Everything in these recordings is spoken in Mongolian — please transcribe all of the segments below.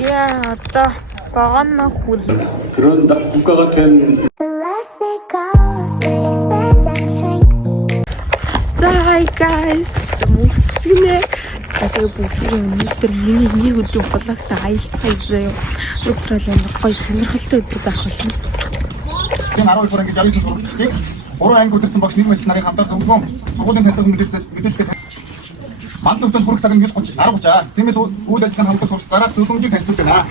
Я одоо вагон хүл. 그런 국가가 된 Hi guys. Мөвцгнэ. Одоо бүгд өнөөдөр миний нэг өдөр болгохтой аялцгаа заяа. Өдрөл амар гоё сонирхолтой өдөр байх болно. Тийм 12 бүр ингэж явж суралцдаг. 3 анги удирдсан багш нэг мэдлэл нарын хамтар зөвлөгөө сургуулийн танилцуулгын мэдээлэлтэй Манлуудад бүрх цаг нь 9:30 10:30. Тиймээс үйл ажиллагааны хамтар сурч дараах зөвлөмжийг танилцуулж байна.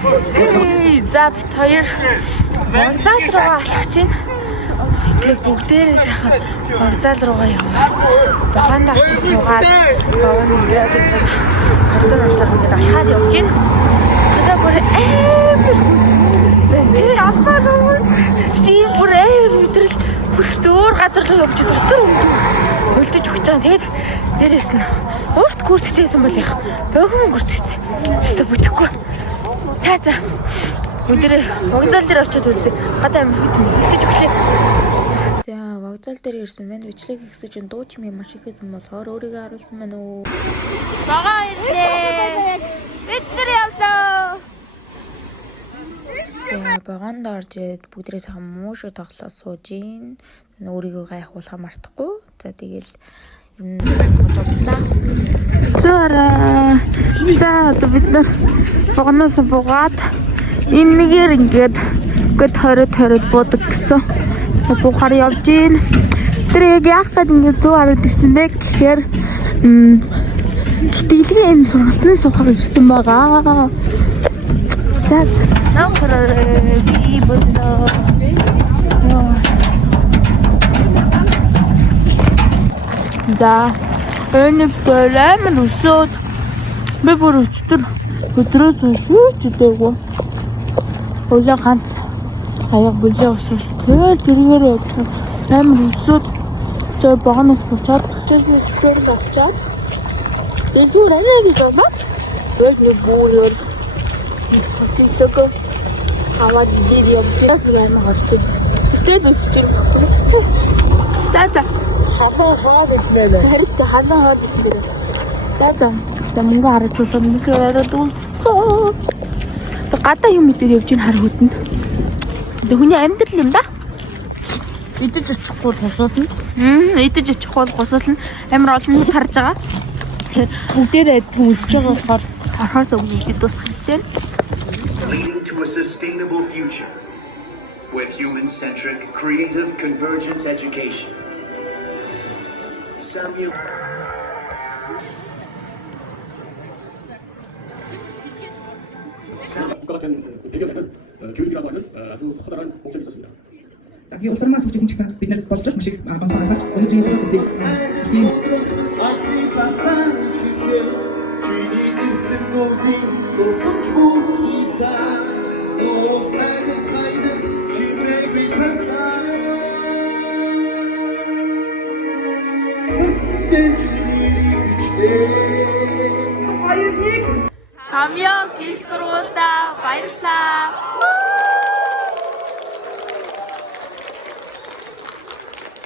За бит хоёр вокзал руу алхаж байна. Тэгээд бүгдээрээ сайхан вокзал руугаа яваа. Багаанд очиж суугаад баван ирээд хатар ингээд алхаад явж байна. Тэгээд бүр амар апаруу стим бүр өдрөл хөшдөр газар руу явж дотор өлдөж өгч байгаа. Тэгээд дээрээс нь урт гүртгтэйсэн бол яах. Богино гүртгтэй. Өстө бүтэхгүй. За. Өдөр вокзал дээр очиод үзье. Гадаа юм хөтөлж өглөө. За вокзал дээр ирсэн байна. Бичлэг хийсэн чинь дуу чимээ маш их хэзэн болохоор өөрийгөө харуулсан байна уу. Бага ирлээ. Бид нар явлаа. За багаанд орж ирээд бүгдээ сайхан муушуу тоглоод сууж ийн. Өөрийгөө гайхуулахаа мартахгүй. За тэгэл юм болчихсон. За одоо бид нар багаанаас буугаад энэ нэгээр ингээд тойроод буудаг гэсэн. Буухаар явж гин. Тэр яг яах гээд ингээд зүү хараад ирсэн бэ гэхээр тэтгэлгийн юм сургалтын суухаар ирсэн байгаа. За наахаар би бодлоо. За энэ проблем нь өсөөд би бүр өдрөөс хойш үдээгүй. Өглөө ганц аяг бүлээ усаас тэргээр явсан. Амар өсөөд тэр багнаас буцаад чэсээр авчаад дэлгүүр арайг сомбат нэг бүлээр сисэк аваад дээр явж байгаа гарч. Тэтэл өсөж байгаа. Халаа хаад ирнэ. Харин халаа хаад ирнэ. За мөнгө харж байгаа мөнгө ороод үлццгөө. Гадаа юм идээр явж ийн хар хөдөнд. Хүний амьдрал юм да. Идэж очихгүй тусуулна. Идэж очихгүй гусуулна. Амар олон хүн харж байгаа. Тэгэхээр бүгдээрээ адилхан үсэж байгаа болохоор орхоос өгнө дуусах хэрэгтэй. Leading to a sustainable future with human-centric, creative convergence education. Samuel 국가가 된 배경에는 교육이라고 하는 아주 커다란 공적이 있었습니다. Тэгээ улс орнаас хүрчсэн ч гэсэн бид нар боловсрол маш их онцгой гаргаж өнөөдрийн зүйлсийг Самьёг их сургуультай баярлалаа.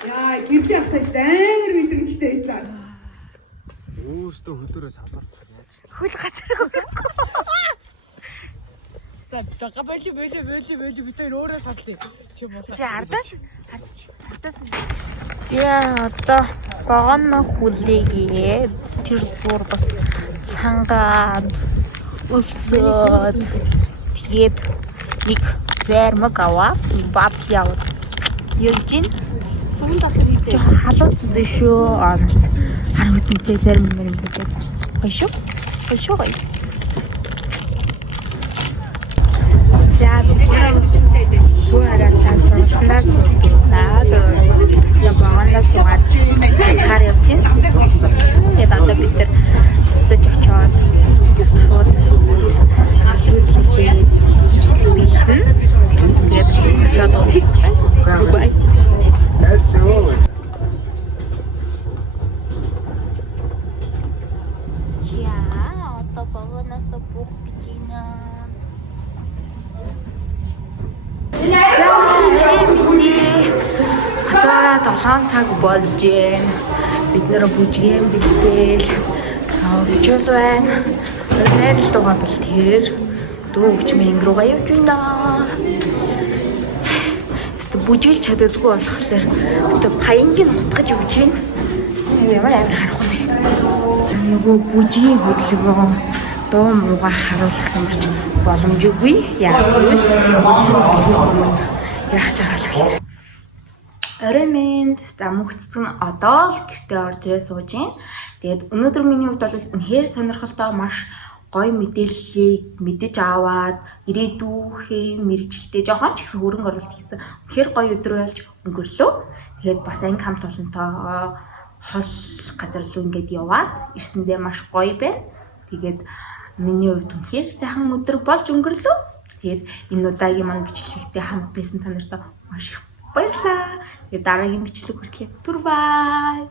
яа гэртээ авсаас амар мэдрэмжтэй байсан. Өөртөө хөлөөрөө салбарт Хөл газар өгөхгүй. За габали бид өөрөө садлаа. Чи болоо. Чи ардаас. Я одоо вагон хүлээгээ. Тэр зур бас цангаад өсөөд тэгээд нэг зэрмэг аваад бат яваад явж ин халууц дэшөө анс хар хөдөлтэй зарим юм байдаг. Хошоо. За бүгдээ тасалнаас гисаад яваанаас суугаад хар явж ин. Тэгээд одоо бид тэр цэцэж очоод шууд ашиглуулъя. Тэгээд жадоо. Бай. Одоо багнаас буух гэж байна. Одоо 7 цаг болж байна. Бид нэр бүжгээн бэлдээл. Бичвэл байна. Найрал дугаа бэл тэр дуу хөгжмийн анги руугаа явж байна. Өстө бүжиглж чаддаггүй болохоор өстө паянгийн утгаж явж байна. Ямар амар харах юм бэ? Нөгөө бүжгийн хөдөлгөөн дуу муугаа харуулах юмч боломжгүй. Яг л яах ч хаалгач. Орой минь за мөхцөг нь одоо л гэртээ орж ирээ сууж байна. Тэгээд өнөөдөр миний хувьд бол үнэхээр сонирхолтой маш гоё мэдээллийг мэдэж аваад ирээдүйн мэрэгчлээ жоохон ч их хөрөнгө оруулалт хийсэн. Үнэхээр гоё өдөр болж өнгөрлөө. Тэгээд бас анги хамт олонтойгоо хол газар руу ингээд яваад ирсэндээ маш гоё байна. Тэгээд миний хувьд үнэхээр сайхан өдөр болж өнгөрлөө. Тэгээд энэ удаагийн маань бичлэгтэй хамт байсан та нартай маш их баярлалаа. Тэгээд дараагийн бичлэг хүртэл бүр бай.